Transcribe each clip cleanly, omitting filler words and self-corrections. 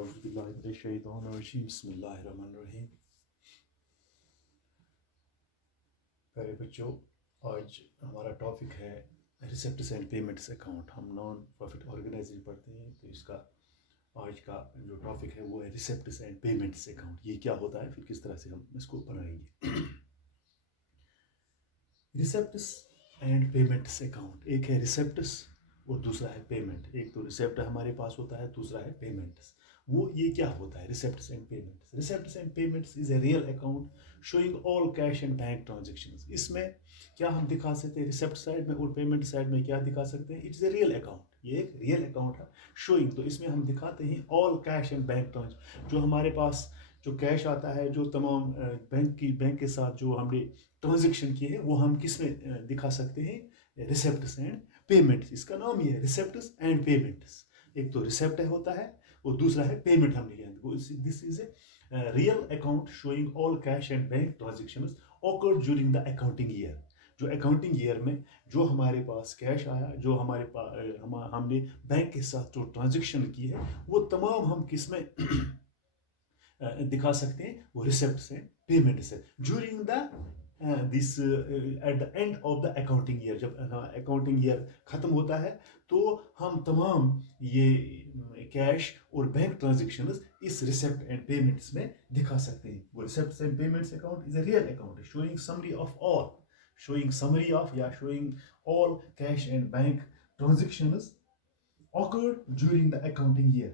औज़ुबिल्लाहिमिनश्शैतानिर्रजीम बिस्मिल्लाहिर्रहमानिर्रहीम। प्यारे बच्चों, आज हमारा टॉपिक है रिसिप्ट्स एंड पेमेंट्स अकाउंट। हम नॉन प्रॉफिट ऑर्गेनाइजेशन पढ़ते हैं, तो इसका आज का जो टॉपिक है वो है रिसिप्ट्स एंड पेमेंट्स अकाउंट। ये क्या होता है, फिर किस तरह से हम इसको बनाएंगे। रिसिप्ट्स एंड पेमेंट्स अकाउंट, एक है रिसिप्ट्स और दूसरा है पेमेंट। एक तो रिसिप्ट हमारे पास होता है, दूसरा है पेमेंट्स। वो ये क्या होता है receipts and payments? Receipts and payments is a real account showing all cash and bank transactions. इसमें क्या हम दिखा सकते हैं रिसिप्ट साइड में और पेमेंट साइड में क्या दिखा सकते हैं? इट्स ए रियल अकाउंट, ये एक रियल अकाउंट है शोइंग। तो इसमें हम दिखाते हैं all cash and bank transaction, जो हमारे पास जो कैश आता है, जो तमाम बैंक के साथ जो हमने ट्रांजेक्शन की है, वो हम किस में दिखा सकते हैं? Receipts and payments. इसका नाम ये है रिसिप्ट्स एंड पेमेंट्स। एक तो रिसिप्ट होता है और दूसरा है पेमेंट। हमने किया this is a real account showing all cash and bank transactions awkward during the accounting year. जो अकाउंटिंग ईयर में जो हमारे पास कैश आया, जो हमारे पास हमने बैंक के साथ जो ट्रांजेक्शन की है, वो तमाम हम किस में दिखा सकते हैं? वो रिसिप्ट्स एंड पेमेंट्स है during the this eight the end of the accounting year. जब अकाउंटिंग ईयर खत्म होता है तो हम तमाम ये कैश और बैंक ट्रांजेक्शंस इस रिसिप्ट एंड पेमेंट्स में दिखा सकते हैं। वो receipts and payments account is a real account showing summary of all, showing summary of showing all cash and bank transactions occurred during the accounting year.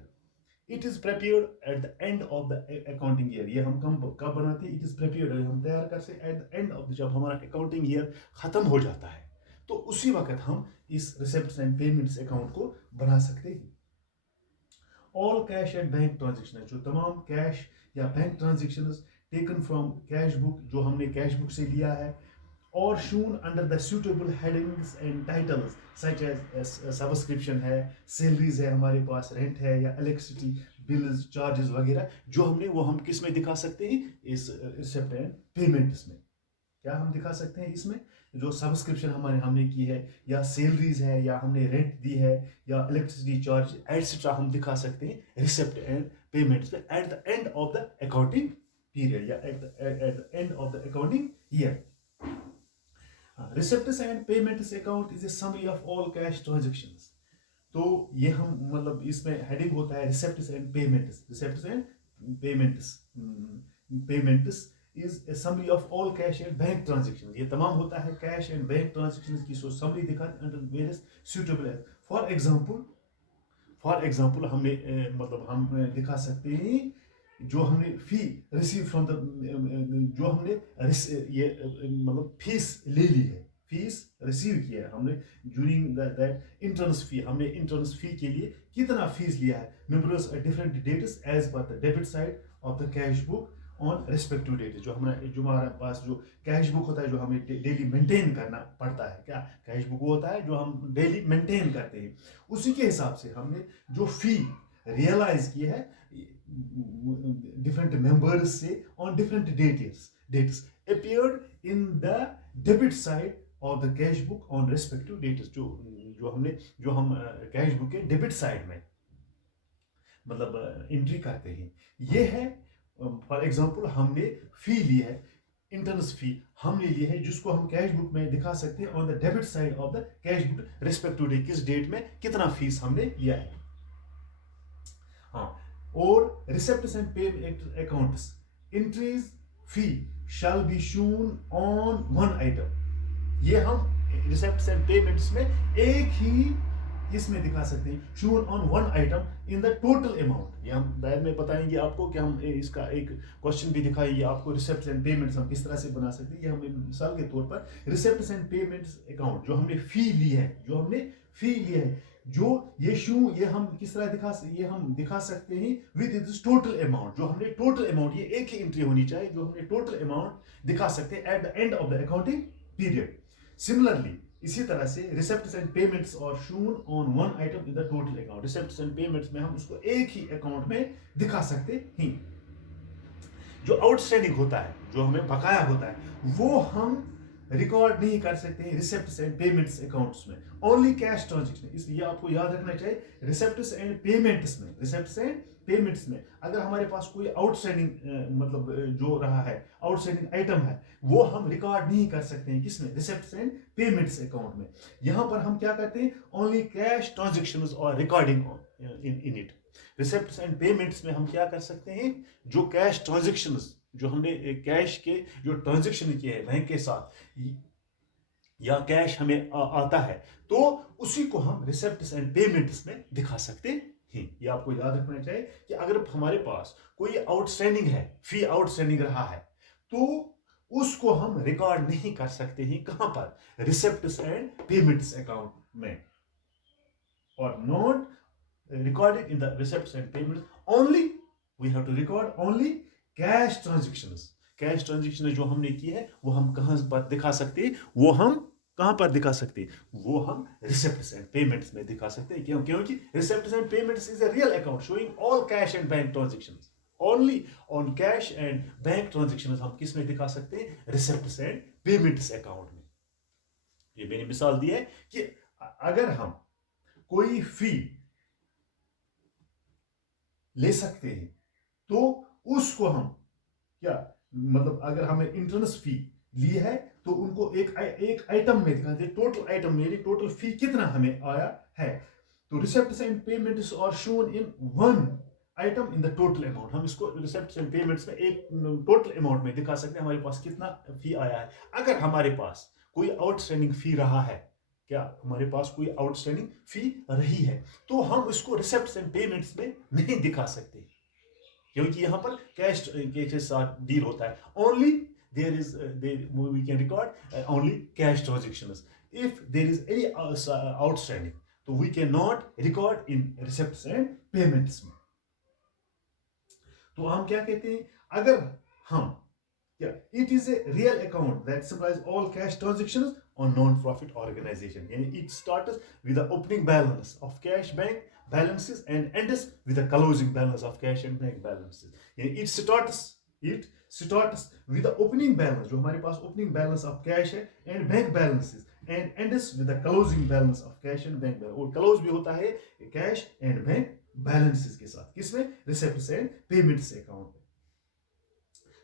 It is prepared at the end of the accounting year. ये हम कब बनाते हैं? It is prepared, हम तैयार करते हैं at the end of the, जब हमारा accounting year खत्म हो जाता है तो उसी वक्त हम इस receipts and payments account को बना सकते हैं। All cash and bank transactions, जो तमाम cash या bank transactions taken from cash book, जो हमने cash book से लिया है, or shown under the suitable headings and titles such as subscription है, salaries है, हमारे पास rent है या electricity bills charges वगैरह, जो हमने वो हम किस में दिखा सकते हैं? इस receipt and payments में। क्या हम दिखा सकते हैं इसमें? जो सब्सक्रिप्शन हमने की है, या सैलरीज है, या हमने रेंट दी है, या इलेक्ट्रिसिटी चार्ज एटसेट्रा, हम दिखा सकते हैं रिसिप्ट एंड पेमेंट्स में at the end of the accounting period या at the end of the accounting year. Receipts and payments account is a summary of all cash transactions. तो ये हम मतलब इसमें हेडिंग होता है receipts and payments. Receipts and payments is a summary of all cash and bank transactions. ये तमाम होता है कैश एंड बैंक ट्रांजैक्शंस की समरी दिखाते under various suitable. For example हमने मतलब हम दिखा सकते हैं जो हमने फी रिसीव फ्रॉम द, जो हमने ये मतलब फीस ले ली है, फीस रिसीव किया है हमने ड्यूरिंग दैट इंट्रेंस फी। हमने इंट्रेंस फी के लिए कितना फीस लिया है? Members different dates as per the debit side of the cash book on respective date. जो हमारे पास जो कैश बुक होता है, जो हमें डेली मेंटेन करना पड़ता है, क्या कैश बुक होता है जो हम डेली मेंटेन करते हैं, उसी के हिसाब से हमने जो फी रियलाइज की है डिफरेंट मेंबर्स से on different dates appeared in the debit side of the cash book on respective dates। जो हम कैश बुक के डेबिट साइड में मतलब एंट्री करते हैं, ये है। फॉर एग्जांपल हमने फी ली है, इंटरेंस फी हमने ली है, जिसको हम कैश बुक में दिखा सकते हैं on the debit side of the cash book respective date, किस डेट में कितना फीस हमने लिया है। हाँ, और receipts and payment accounts entries fee shall be shown on one item. ये हम रिसिप्ट्स एंड पेमेंट्स में एक ही इसमें दिखा सकते हैं, shown on one item in the total amount. ये हम बाद में बताएंगे आपको कि हम इसका एक क्वेश्चन भी दिखाएंगे आपको, रिसिप्ट्स एंड पेमेंट्स हम किस तरह से बना सकते हैं। ये हमें मिसाल के तौर पर रिसिप्ट्स एंड पेमेंट्स अकाउंट, जो हमने फी ली है, जो ये हम किस तरह दिखा सकते हैं विद दिस टोटल अमाउंट। जो हमने टोटल अमाउंट, ये एक ही एंट्री होनी चाहिए, जो हमने टोटल अमाउंट दिखा सकते हैं eight the end of the accounting period. Similarly इसी तरह से रिसिप्ट्स एंड पेमेंट्स और shown on one item in the total account. Receipts and payments में हम उसको एक ही अकाउंट में दिखा सकते हैं। जो आउटस्टैंडिंग होता है, जो हमें बकाया होता है, वो हम रिकॉर्ड नहीं कर सकते हैं रिसेप्ट्स एंड पेमेंट्स अकाउंट्स में, ओनली कैश ट्रांजेक्शन। इसलिए आपको याद रखना चाहिए रिसेप्ट्स एंड पेमेंट्स में, रिसेप्ट्स एंड पेमेंट्स में अगर हमारे पास कोई आउटस्टैंडिंग मतलब जो रहा है आउटस्टैंडिंग आइटम है वो हम रिकॉर्ड नहीं कर सकते हैं किसमें, रिसेप्ट्स एंड पेमेंट्स अकाउंट में। यहां पर हम क्या करते हैं, ओनली कैश ट्रांजेक्शंस और recording in it. Receipts and payments में हम क्या कर सकते हैं, जो कैश ट्रांजेक्शंस जो हमने कैश के जो ट्रांजेक्शन किए हैं बैंक के साथ या कैश हमें आता है तो उसी को हम रिसेप्ट्स एंड पेमेंट्स में दिखा सकते हैं। ये आपको याद रखना चाहिए कि अगर हमारे पास कोई आउटस्टैंडिंग है, फी आउटस्टैंडिंग रहा है तो उसको हम रिकॉर्ड नहीं कर सकते हैं कहां पर, रिसेप्ट्स एंड पेमेंट्स अकाउंट में, और not recorded in the receipts and payments. Only we have to record only cash transactions. Cash transaction जो हमने की है वो हम कहां पर दिखा सकते हैं, वो हम कहां पर दिखा सकते हैं, वो हम रिसेप्ट्स एंड पेमेंट्स में दिखा सकते हैं। क्यों, क्योंकि receipts and payments is a real account showing all cash and bank transactions. Only on cash and bank transactions हम किस में दिखा सकते हैं, रिसेप्ट्स एंड पेमेंट्स अकाउंट में। ये मैंने मिसाल दी है कि अगर हम कोई फी ले सकते हैं तो उसको हम क्या मतलब अगर हमें इंट्रेंस फी ली है तो उनको एक आइटम में दिखाते हैं, टोटल आइटम में टोटल फी कितना हमें आया है। तो receipts and payments are shown in one item in the total amount. हम इसको रिसेप्ट्स एंड पेमेंट्स में एक टोटल अमाउंट में दिखा सकते हैं हमारे पास कितना फी आया है। अगर हमारे पास कोई आउटस्टैंडिंग फी रहा है, क्या हमारे पास कोई आउटस्टैंडिंग फी रही है तो हम इसको रिसेप्ट्स एंड पेमेंट्स में नहीं दिखा सकते क्योंकि यहां पर कैश के साथ डील होता है। Only there is we can record only cash transactions. If there is any outstanding तो we can not record in receipts and payments में। तो हम क्या कहते हैं, अगर हम it is a real account that supplies all cash transactions on non-profit organization. Yani it starts with the opening balance of cash bank balances and ends with the closing balance of cash and bank balances. Yani it starts with the opening balance, जो हमारे पास opening balance of cash है and bank balances, and ends with the closing balance of cash and bank balance. और close भी होता है cash and bank balances के साथ, किसमें, receipts and payments account।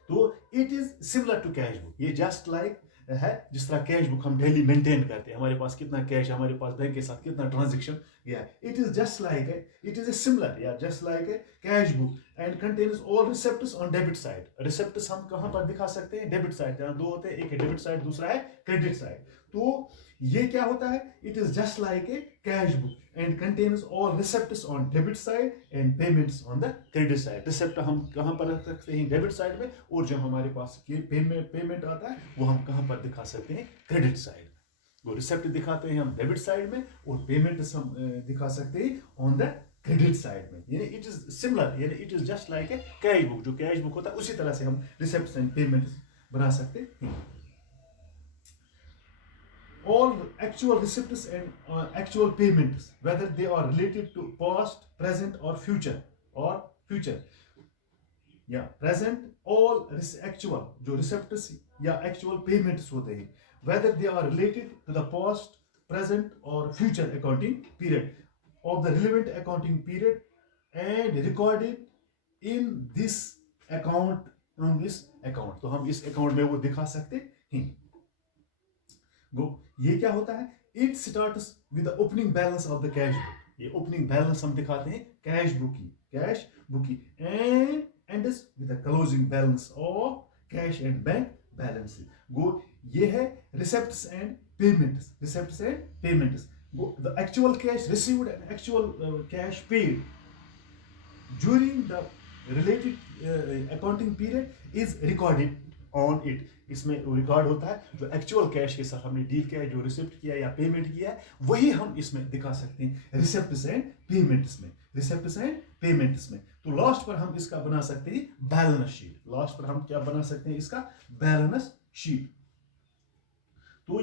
तो it is similar to cash book. ये जस्ट लाइक है जिस तरह कैश बुक हम डेली मेंटेन करते हैं, हमारे पास कितना कैश है, हमारे पास बैंक के साथ कितना ट्रांजैक्शन गया है। It is just like it is a similar या just like a cash book and contains all receipts on debit side. Receipts हम कहां पर दिखा सकते हैं, डेबिट साइड। जहां दो होते हैं, एक है डेबिट साइड, दूसरा है क्रेडिट साइड। तो ये क्या होता है, it is just like a cash book and contains all receipts on debit side and payments on the credit side. रिसेप्ट हम कहां पर रख सकते हैं, डेबिट साइड में, और जब हमारे पास पेमेंट आता है वो हम कहां पर दिखा सकते हैं, क्रेडिट साइड में। वो रिसेप्ट दिखाते हैं हम डेबिट साइड में और पेमेंट्स हम दिखा सकते हैं ऑन द क्रेडिट साइड में। यानी इट इज सिमिलर, यानी it is just like a cash book. जो कैश बुक होता है उसी तरह से हम रिसेप्ट्स एंड पेमेंट्स बना सकते हैं। All actual receipts and actual payments, whether they are related to past, present or future, present, all actual जो receipts या actual payments होते हैं, whether they are related to the past, present or future accounting period of the relevant accounting period and recorded in this account, तो हम इस account में वो दिखा सकते हैं। ये क्या होता है, it starts with the opening balance of the cash book. ये ओपनिंग बैलेंस हम दिखाते हैं कैश बुक की and ends with the closing balance of cash and bank balances. ये है receipts and payments. The actual cash received and actual cash paid during the related accounting period is recorded on it. इसमें record होता है जो actual cash के साथ हमने deal किया है, जो रिसिप्ट किया या पेमेंट किया है, वही हम इसमें दिखा सकते हैं रिसिप्ट्स एंड पेमेंट्स में। तो लास्ट पर हम इसका बना सकते हैं बैलेंस शीट। लास्ट पर हम क्या बना सकते हैं, इसका बैलेंस शीट। तो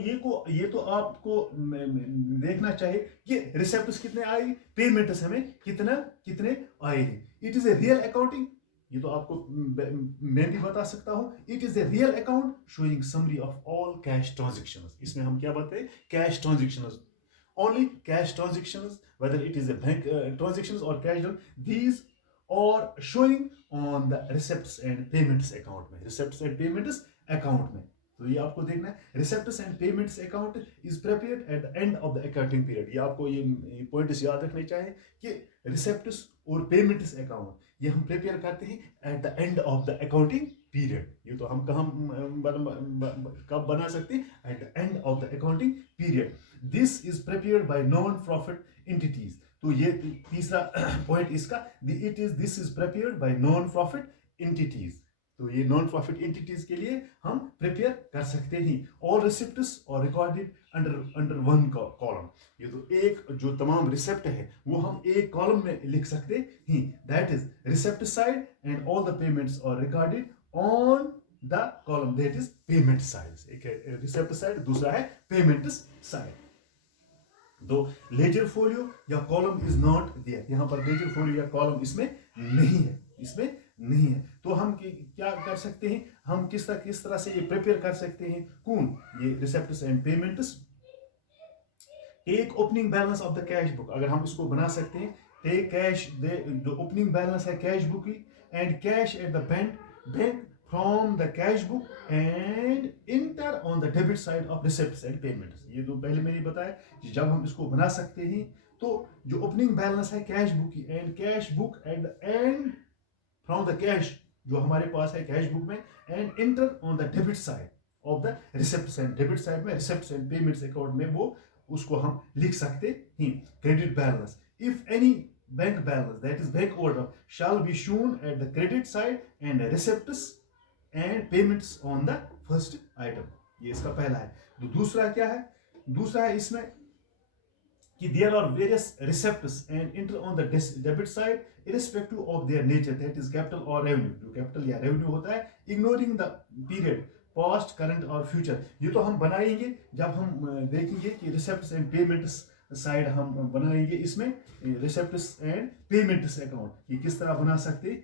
ये तो आपको देखना चाहिए कि रिसिप्ट्स कितने आए, पेमेंट्स हमें कितने आए हैं। It is a real accounting ये तो आपको मैं भी बता सकता हूँ. It is a real account showing summary of all cash transactions. इसमें हम क्या बताते हैं? Cash transactions. Only cash transactions, whether it is a bank transactions or cash, these are showing on the receipts and payments account में. Receipts and payments account में. तो ये आपको देखना है. Receipts and payments account is prepared at the end of the accounting period. ये आपको ये पॉइंट्स याद रखने चाहिए कि receipts और payments account ये हम प्रिपेयर करते हैं at the end of the accounting period. ये तो हम कब बना सकते हैं? At the end of the accounting period. This is prepared by non-profit entities. तो ये तीसरा पॉइंट इसका, this is prepared by non-profit entities. तो ये नॉन प्रॉफिट एंटिटीज के लिए हम प्रिपेयर कर सकते हैं. ऑल रिसिप्ट्स और रिकॉर्डेड अंडर वन कॉलम. ये तो एक जो तमाम रिसिप्ट है वो हम एक कॉलम में लिख सकते हैं. That is receipt side and all the payments are recorded on the column that is payment side. एक है रिसिप्ट साइड, दूसरा है पेमेंट्स साइड. दो लेजर फोलियो या कॉलम इज नॉट देयर. यहाँ पर लेजर फोलियो या कॉलम इसमें नहीं है. तो हम क्या कर सकते हैं? हम किस तरह से ये प्रिपेयर कर सकते हैं? कौन ये receipts and payments. Take opening balance of the cash book. अगर हम इसको बना सकते हैं, टेक कैश, जो ओपनिंग बैलेंस है कैश बुक की, and cash at the bank from the cash book and enter on the debit side of receipts and payments. ये तो पहले मैंने बताया कि जब हम इसको बना सकते हैं तो जो ओपनिंग बैलेंस है कैश बुक की and cash book eight the and from the cash जो हमारे पास है कैश बुक में, and enter on the debit side of the receipts and debit side में रिसिप्ट्स एंड पेमेंट्स अकाउंट में वो उसको हम लिख सकते हैं. Credit balance. If any bank balance that is bank overdraft shell be shown at the credit side and receipts and payments on the first item. ये इसका पहला है. तो दूसरा क्या है? दूसरा है इसमें कि there are various receipts and enter on the debit side irrespective of their nature, that is capital or revenue. जो capital या revenue होता है, ignoring the period past, current और future. ये तो हम बनाएंगे जब हम देखेंगे कि receipts and payments साइड हम बनाएंगे इसमें receipts and payments अकाउंट कि किस तरह बना सकते हैं.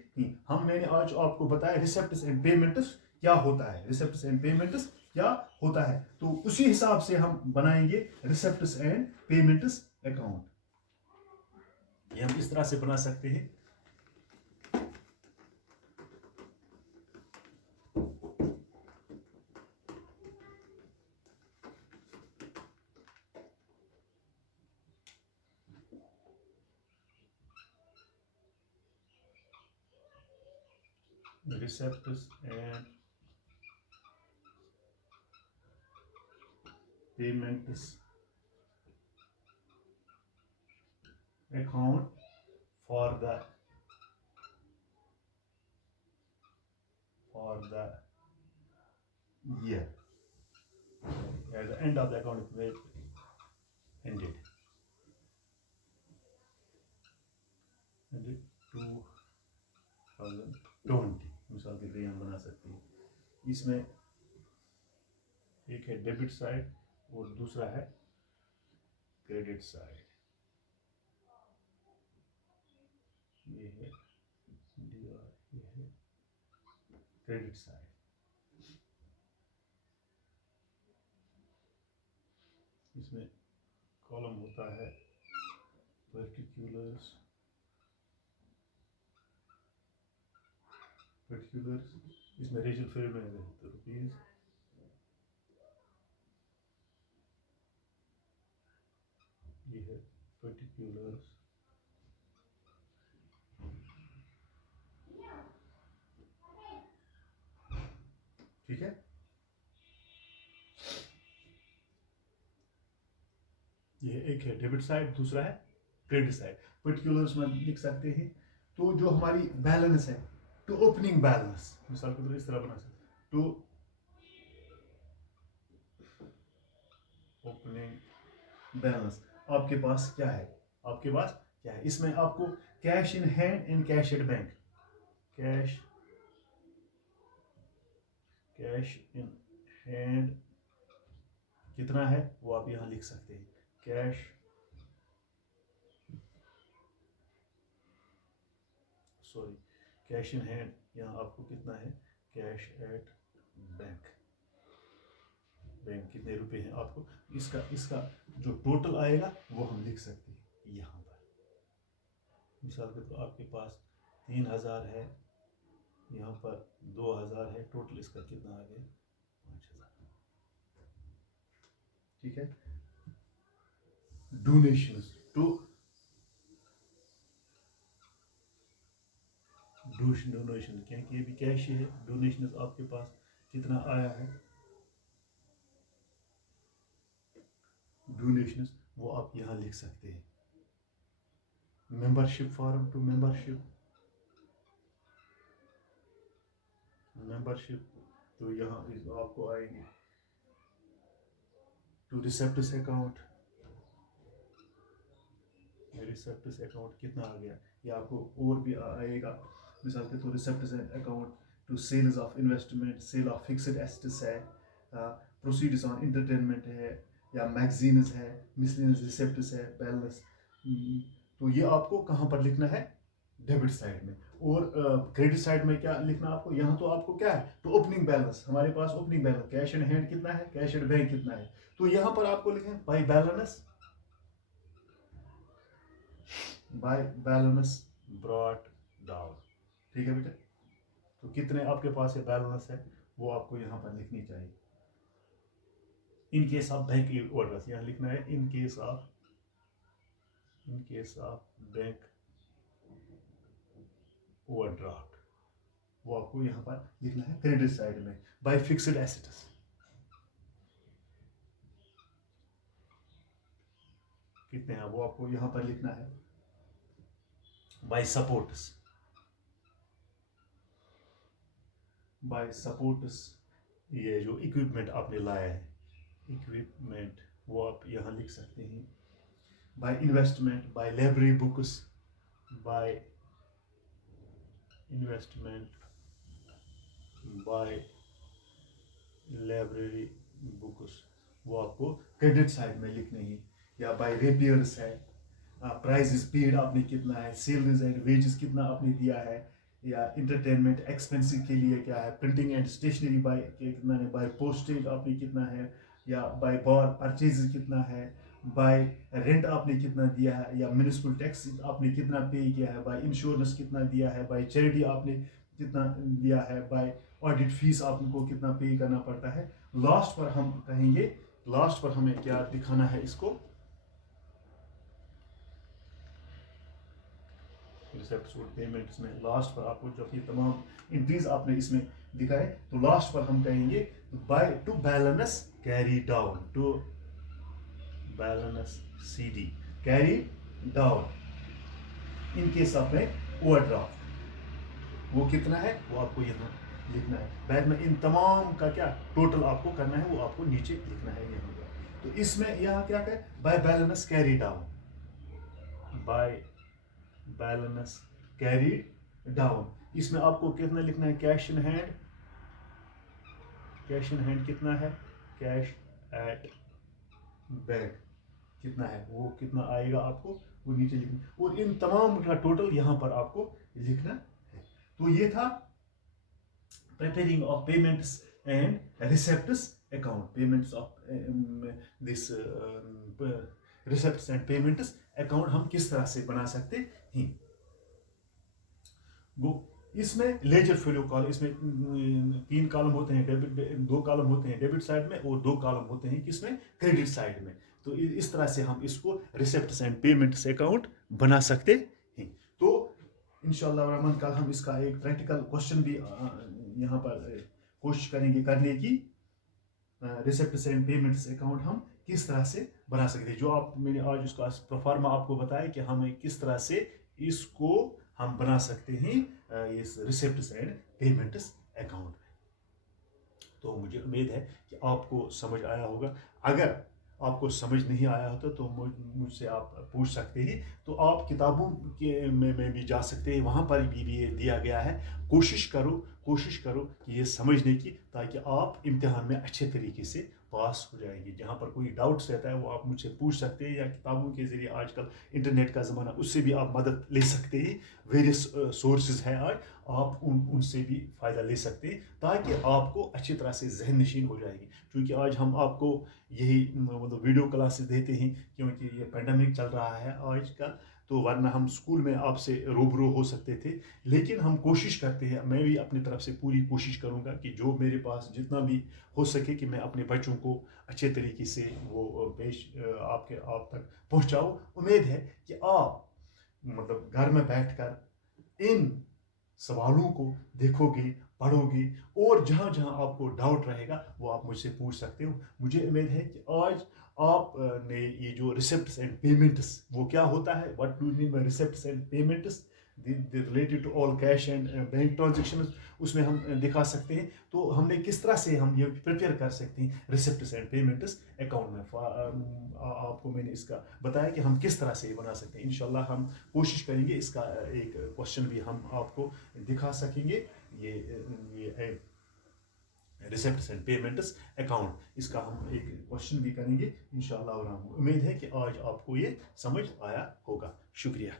मैंने आज आपको बताया receipts and payments क्या होता है. receipts and payments क्या होता है, तो उसी हिसाब से हम बनाएंगे रिसिप्ट्स एंड पेमेंट्स अकाउंट. ये हम इस तरह से बना सकते हैं. Receipts and payments account for the year at the end of the account when ended 2020 मिसाल के लिए हम बना सकते हैं. इसमें एक है डेबिट साइड और दूसरा है क्रेडिट साइड. ये है डीआर, ये है क्रेडिट साइड. इसमें कॉलम होता है पर्टिकुलर्स, इसमें रेशियल फील्ड में है तो रुपीज. ये है पर्टिकुलर्स. ठीक है. ये एक है डेबिट साइड, दूसरा है क्रेडिट साइड. पर्टिकुलर्स में लिख सकते हैं तो जो हमारी बैलेंस है, तो ओपनिंग बैलेंस मिसाल के तौर इस तरह बना सकते हैं. तो ओपनिंग बैलेंस आपके पास क्या है? इसमें आपको cash in hand and cash at bank. Cash in hand कितना है वो आप यहां लिख सकते हैं. कैश कैश इन हैंड, यहाँ आपको कितना है, कैश एट बैंक, बैंक कितने रुपए हैं आपको, इसका इसका जो टोटल आएगा वो हम लिख सकते हैं यहाँ पर। मिसाल के तो आपके पास 3000 है, यहाँ पर 2000 है, टोटल इसका कितना आ गया, 5000। ठीक है। डोनेशंस डोनेशन, क्योंकि ये भी कैश ही है। डोनेशंस आपके पास कितना आया है, डोनेशंस वो आप यहाँ लिख सकते हैं। मेंबरशिप फॉर्म टू मेंबरशिप तो यहाँ आपको आएंगे टू रिसेप्टस अकाउंट, रिसेप्टस अकाउंट कितना आ गया, ये आपको और भी आएगा। मिसाल के तो receipts account to sales of investment, sale of fixed assets है, प्रोसीड्स ऑन एंटरटेनमेंट है, या मैगजीन्स है, मिसलेनियस रिसेप्टस है, बैलेंस। तो ये आपको कहाँ पर लिखना है, डेबिट साइड में। और क्रेडिट साइड में क्या लिखना आपको, यहाँ तो आपको क्या है, तो ओपनिंग बैलेंस, हमारे पास opening balance cash in hand कितना है, कैश इन बैंक कितना है, तो यहाँ पर आपको लिखें बाय बैलेंस ब्रॉट डाउन। ठीक है बेटा, तो कितने आपके पास ये बैलेंस है वो आपको यहाँ पर लिखनी चाहिए। इन केस ऑफ बैंक ओवरड्राफ्ट यहाँ लिखना है, इन केस ऑफ बैंक ओवरड्राफ्ट, वो आपको यहाँ पर लिखना है क्रेडिट साइड में। बाय फिक्स्ड एसेट्स कितने हैं वो आपको यहाँ पर लिखना है। बाय सपोर्ट्स ये जो इक्विपमेंट आपने लाया है, इक्विपमेंट वो आप यहाँ लिख सकते हैं। By investment, by library books, by investment, by library books वो आपको क्रेडिट साइड में लिखने हैं। या बाय रिपेयर्स है, प्राइजेस पेड आपने कितना है, सैलरीज एंड वेजेस कितना आपने दिया है, या इंटरटेनमेंट एक्सपेंसिव के लिए क्या है, प्रिंटिंग एंड स्टेशनरी बाय कितना है, बाय पोस्टेज आपने कितना है, या बाय बार परचेज कितना है, बाय रेंट आपने कितना दिया है, या म्यूनिसिपल टैक्स आपने कितना पे किया है, बाय इंश्योरेंस कितना दिया है, बाय चैरिटी आपने कितना दिया है, बाय ऑडिट फीस आपको कितना पे करना पड़ता है। लास्ट पर हम कहेंगे, लास्ट पर हमें क्या दिखाना है, इसको रिसेप्ट्स और पेमेंट्स में लास्ट पर आपको जब ये तमाम एंट्रीज आपने इसमें दिखाए, तो लास्ट पर हम कहेंगे by to balance carry down, to balance CD carry down in case of overdraft, वो कितना है वो आपको यहाँ लिखना है। बाद में इन तमाम का क्या टोटल आपको करना है वो आपको नीचे लिखना है यहाँ पर। तो इसमें यहाँ क्या है, by balance carry down, by balance carry down, इसमें आपको कितना लिखना है, कैश इन हैंड कितना है, कैश एट बैंक कितना है, वो कितना आएगा आपको वो नीचे लिखना, और इन तमाम का टोटल यहाँ पर आपको लिखना है। तो ये था preparing of payments and receipts account, payments of this receipts and payments account हम किस तरह से बना सकते हैं। वो इसमें लेजर फोलियो कॉलम, इसमें 3 कॉलम होते हैं, डेबिट 2 कॉलम होते हैं डेबिट साइड में, और 2 कॉलम होते हैं किसमें, क्रेडिट साइड में। तो इस तरह से हम इसको रिसेप्ट्स एंड पेमेंट्स अकाउंट बना सकते हैं। तो इंशाअल्लाह रहमान कल हम इसका एक प्रैक्टिकल क्वेश्चन भी यहाँ पर कोशिश करेंगे करने की, रिसेप्ट्स एंड पेमेंट्स अकाउंट हम किस तरह से बना सकते हैं। जो मैंने आज उसका प्रोफार्मा आपको बताया कि हमें किस तरह से इसको हम बना सकते हैं इस रिसेप्ट्स एंड पेमेंट्स अकाउंट में। तो मुझे उम्मीद है कि आपको समझ आया होगा। अगर आपको समझ नहीं आया होता तो मुझसे आप पूछ सकते हैं। तो आप किताबों के में भी जा सकते हैं, वहाँ पर भी ये दिया गया है। कोशिश करो कि ये समझने की, ताकि आप इम्तिहान में अच्छे तरीके से पास हो जाएगी। जहाँ पर कोई डाउट्स रहता है वो आप मुझसे पूछ सकते हैं, या किताबों के ज़रिए, आजकल इंटरनेट का ज़माना, उससे भी आप मदद ले सकते हैं। वेरियस सोर्सेज हैं आज, आप उनसे भी फ़ायदा ले सकते हैं, ताकि आपको अच्छी तरह से जहन नशीन हो जाएगी। क्योंकि आज हम आपको यही मतलब वीडियो क्लासेस देते हैं, क्योंकि ये पेंडेमिक चल रहा है आजकल, तो वरना हम स्कूल में आपसे रूबरू हो सकते थे। लेकिन हम कोशिश करते हैं, मैं भी अपनी तरफ से पूरी कोशिश करूँगा कि जो मेरे पास जितना भी हो सके कि मैं अपने बच्चों को अच्छे तरीके से वो पेश आप तक पहुँचाऊँ। उम्मीद है कि आप मतलब घर में बैठकर इन सवालों को देखोगे, पढ़ोगे, और जहाँ जहाँ आपको डाउट रहेगा वो आप मुझसे पूछ सकते हो। मुझे उम्मीद है कि आज आप ने ये जो रिसिप्ट्स एंड पेमेंट्स, वो क्या होता है, what do mean by receipts and payments, related to all cash and bank transaction, उसमें हम दिखा सकते हैं। तो हमने किस तरह से हम ये प्रिपेयर कर सकते हैं रिसिप्ट्स एंड पेमेंट्स अकाउंट में, आपको मैंने इसका बताया कि हम किस तरह से बना सकते हैं। इंशाल्लाह हम कोशिश करेंगे इसका एक क्वेश्चन भी हम आपको दिखा सकेंगे। ये रिसिप्ट्स एंड पेमेंट्स अकाउंट, इसका हम एक क्वेश्चन भी करेंगे इंशाल्लाह। और उम्मीद है कि आज आपको ये समझ आया होगा। शुक्रिया।